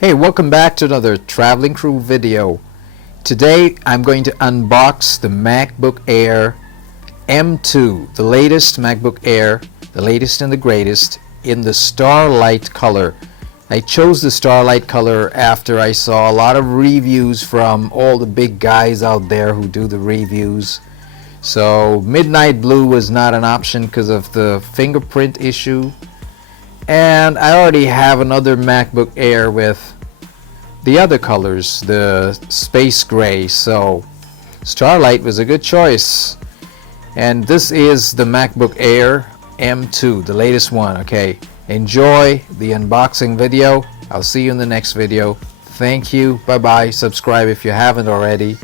Hey, welcome back to another Traveling Crew video. Today I'm going to unbox the MacBook Air M2, the latest MacBook Air, the latest and the greatest, in the Starlight color. I chose the Starlight color after I saw a lot of reviews from all the big guys out there who do the reviews. So midnight blue was not an option because of the fingerprint issue. And I already have another MacBook Air with the other colors, the space gray, so Starlight was a good choice. And this is the MacBook Air M2, the latest one. Okay, enjoy the unboxing video. I'll see you in the next video. Thank you. Bye bye. Subscribe if you haven't already.